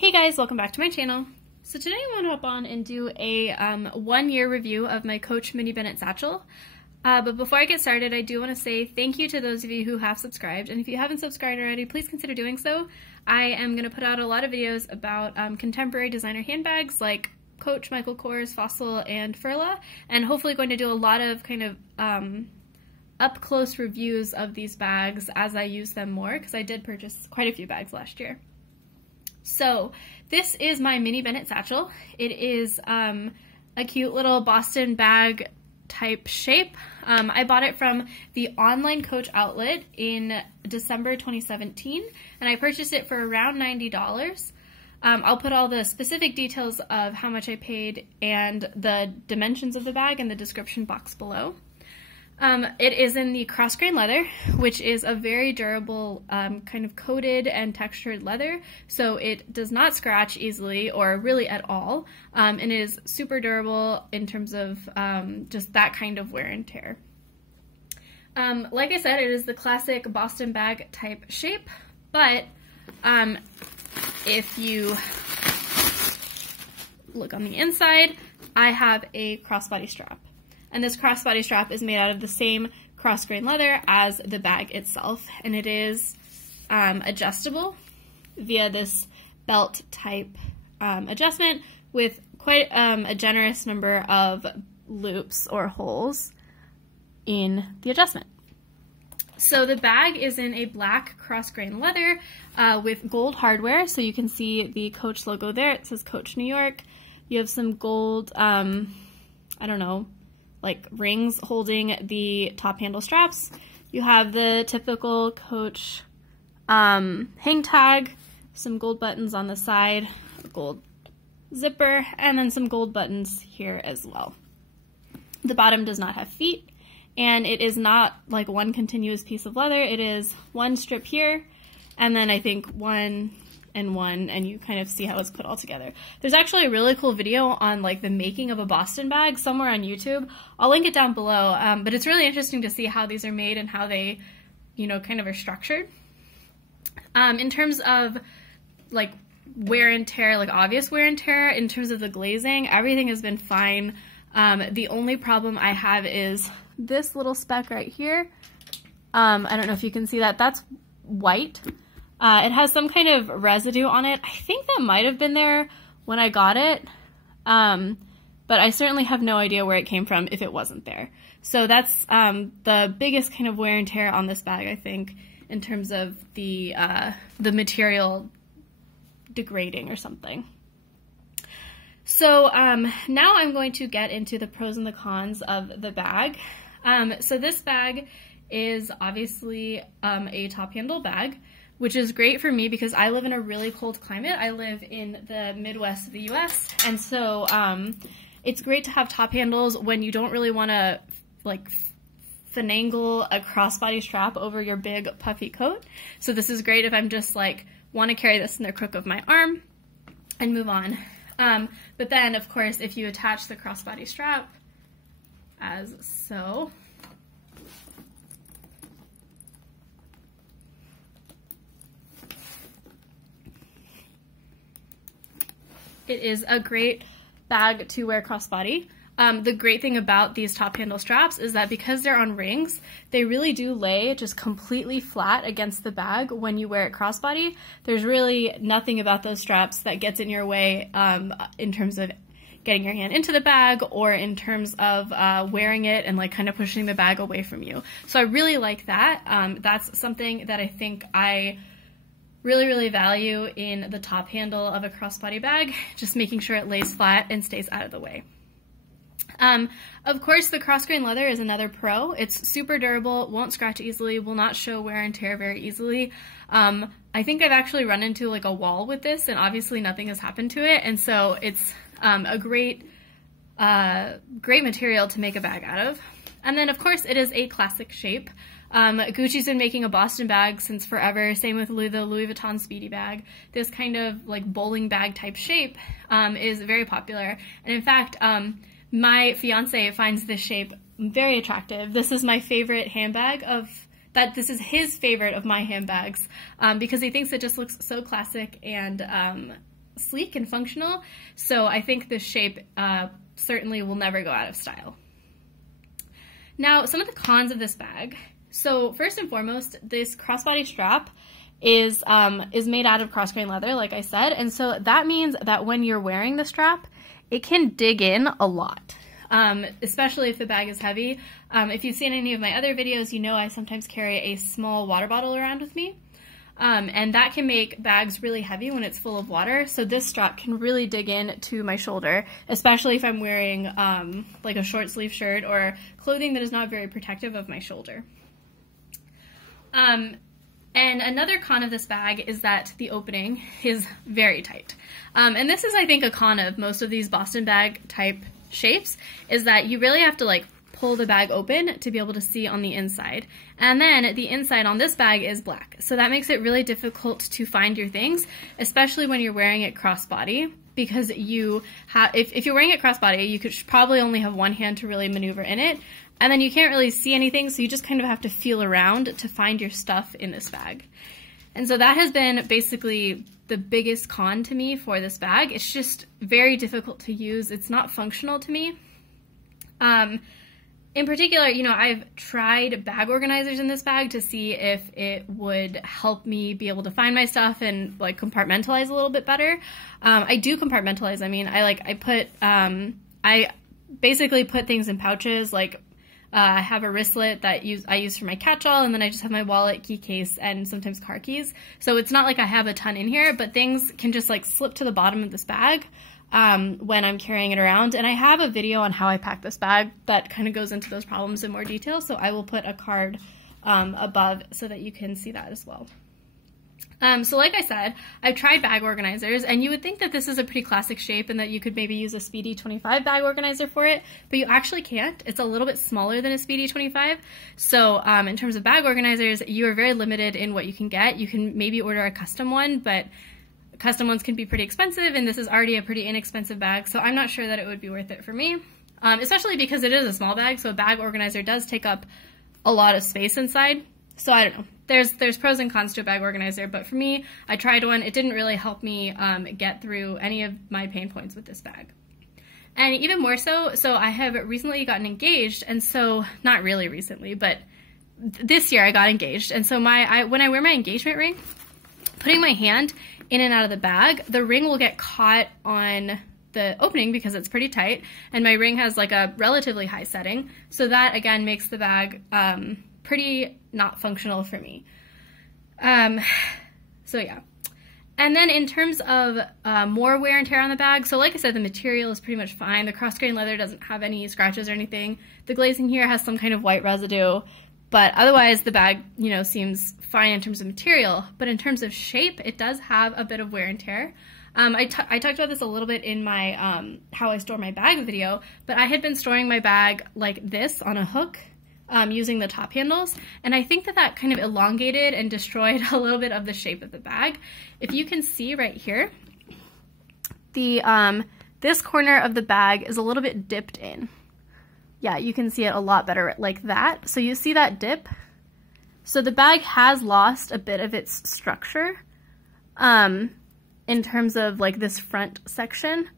Hey guys, welcome back to my channel. So today I want to hop on and do a 1-year review of my Coach Mini Bennett Satchel. But before I get started, I do want to say thank you to those of you who have subscribed. And if you haven't subscribed already, please consider doing so. I am going to put out a lot of videos about contemporary designer handbags like Coach, Michael Kors, Fossil, and Furla. And hopefully going to do a lot of kind of up-close reviews of these bags as I use them more, because I did purchase quite a few bags last year. So this is my Mini Bennett Satchel. It is a cute little Boston bag type shape. I bought it from the online Coach outlet in December 2017, and I purchased it for around $90. I'll put all the specific details of how much I paid and the dimensions of the bag in the description box below. It is in the Crossgrain leather, which is a very durable kind of coated and textured leather, so it does not scratch easily or really at all, and it is super durable in terms of just that kind of wear and tear. Like I said, it is the classic Boston bag type shape, but if you look on the inside, I have a crossbody strap. And this crossbody strap is made out of the same crossgrain leather as the bag itself, and it is adjustable via this belt type adjustment with quite a generous number of loops or holes in the adjustment. So the bag is in a black crossgrain leather with gold hardware, so you can see the Coach logo there. It says Coach New York. You have some gold, I don't know, like rings holding the top handle straps. You have the typical Coach hang tag, some gold buttons on the side, a gold zipper, and then some gold buttons here as well. The bottom does not have feet, and it is not like one continuous piece of leather. It is one strip here, and then I think one and one, and you kind of see how it's put all together. There's actually a really cool video on like the making of a Boston bag somewhere on YouTube. I'll link it down below, but it's really interesting to see how these are made and how they, you know, kind of are structured. In terms of like wear and tear, like obvious wear and tear, in terms of the glazing, everything has been fine. The only problem I have is this little speck right here. I don't know if you can see that. That's white. It has some kind of residue on it. I think that might have been there when I got it, but I certainly have no idea where it came from if it wasn't there. So that's the biggest kind of wear and tear on this bag, I think, in terms of the material degrading or something. So now I'm going to get into the pros and the cons of the bag. So this bag is obviously a top handle bag, which is great for me because I live in a really cold climate. I live in the Midwest of the US, and so it's great to have top handles when you don't really want to like finagle a crossbody strap over your big puffy coat. So this is great if I'm just like want to carry this in the crook of my arm and move on. But then of course if you attach the crossbody strap as so, it is a great bag to wear crossbody. The great thing about these top handle straps is that because they're on rings, they really do lay just completely flat against the bag when you wear it crossbody. There's really nothing about those straps that gets in your way in terms of getting your hand into the bag or in terms of wearing it and like kind of pushing the bag away from you. So I really like that. That's something that I think I really value in the top handle of a crossbody bag, just making sure it lays flat and stays out of the way. Of course, the crossgrain leather is another pro. It's super durable, won't scratch easily, will not show wear and tear very easily. I think I've actually run into like a wall with this, and obviously nothing has happened to it, and so it's a great material to make a bag out of. And then of course it is a classic shape. Gucci's been making a Boston bag since forever, same with the LV Speedy Speedy bag. This kind of like bowling bag type shape is very popular, and in fact my fiance finds this shape very attractive. This is my favorite handbag this is his favorite of my handbags because he thinks it just looks so classic and sleek and functional, so I think this shape certainly will never go out of style. Now, some of the cons of this bag. So first and foremost, this crossbody strap is made out of crossgrain leather, like I said, and so that means that when you're wearing the strap, it can dig in a lot, especially if the bag is heavy. If you've seen any of my other videos, you know I sometimes carry a small water bottle around with me, and that can make bags really heavy when it's full of water, so this strap can really dig in to my shoulder, especially if I'm wearing like a short sleeve shirt or clothing that is not very protective of my shoulder. And another con of this bag is that the opening is very tight. And this is, I think, a con of most of these Boston bag type shapes, is that you really have to like pull the bag open to be able to see on the inside. And then the inside on this bag is black. So that makes it really difficult to find your things, especially when you're wearing it crossbody, because you have, if you're wearing it crossbody, you could probably only have one hand to really maneuver in it. And then you can't really see anything, so you just kind of have to feel around to find your stuff in this bag. And so that has been basically the biggest con to me for this bag. It's just very difficult to use. It's not functional to me. In particular, you know, I've tried bag organizers in this bag to see if it would help me be able to find my stuff and like compartmentalize a little bit better. I do compartmentalize. I mean, I basically put things in pouches, like I have a wristlet that I use for my catch-all, and then I just have my wallet, key case, and sometimes car keys. So it's not like I have a ton in here, but things can just like slip to the bottom of this bag when I'm carrying it around. And I have a video on how I pack this bag that kind of goes into those problems in more detail, so I will put a card above so that you can see that as well. So like I said, I've tried bag organizers, and you would think that this is a pretty classic shape and that you could maybe use a Speedy 25 bag organizer for it, but you actually can't. It's a little bit smaller than a Speedy 25. So in terms of bag organizers, you are very limited in what you can get. You can maybe order a custom one, but custom ones can be pretty expensive, and this is already a pretty inexpensive bag, so I'm not sure that it would be worth it for me, especially because it is a small bag, so a bag organizer does take up a lot of space inside. So I don't know. There's pros and cons to a bag organizer, but for me, I tried one. It didn't really help me get through any of my pain points with this bag. And even more so I have recently gotten engaged, and so, not really recently, but this year I got engaged, and so when I wear my engagement ring, putting my hand in and out of the bag, the ring will get caught on the opening because it's pretty tight, and my ring has like a relatively high setting, so that again makes the bag pretty not functional for me. So yeah. And then in terms of more wear and tear on the bag, so like I said, the material is pretty much fine. The crossgrain leather doesn't have any scratches or anything. The glazing here has some kind of white residue, but otherwise the bag, you know, seems fine in terms of material. But in terms of shape, it does have a bit of wear and tear. I talked about this a little bit in my how I store my bag video, but I had been storing my bag like this on a hook, using the top handles, and I think that kind of elongated and destroyed a little bit of the shape of the bag. If you can see right here, this corner of the bag is a little bit dipped in. Yeah, you can see it a lot better like that. So you see that dip? So the bag has lost a bit of its structure in terms of like this front section,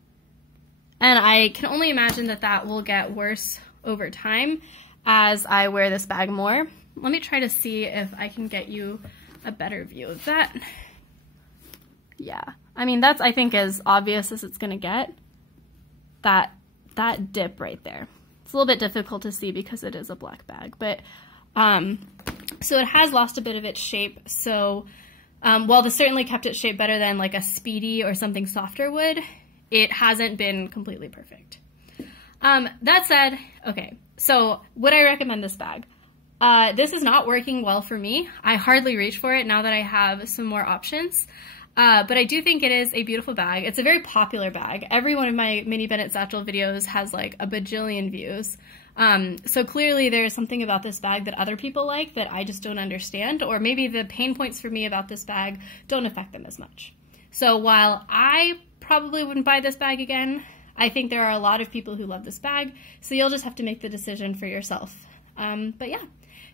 and I can only imagine that that will get worse over time as I wear this bag more. Let me try to see if I can get you a better view of that. Yeah, I mean, that's, I think, as obvious as it's gonna get. That dip right there. It's a little bit difficult to see because it is a black bag, but so it has lost a bit of its shape. So while this certainly kept its shape better than like a Speedy or something softer would, it hasn't been completely perfect. That said, okay, so would I recommend this bag? This is not working well for me. I hardly reach for it now that I have some more options. But I do think it is a beautiful bag. It's a very popular bag. Every one of my Mini Bennett Satchel videos has like a bajillion views. So clearly there's something about this bag that other people like that I just don't understand, or maybe the pain points for me about this bag don't affect them as much. So while I probably wouldn't buy this bag again, I think there are a lot of people who love this bag, so you'll just have to make the decision for yourself. But yeah,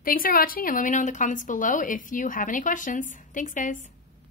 thanks for watching, and let me know in the comments below if you have any questions. Thanks, guys.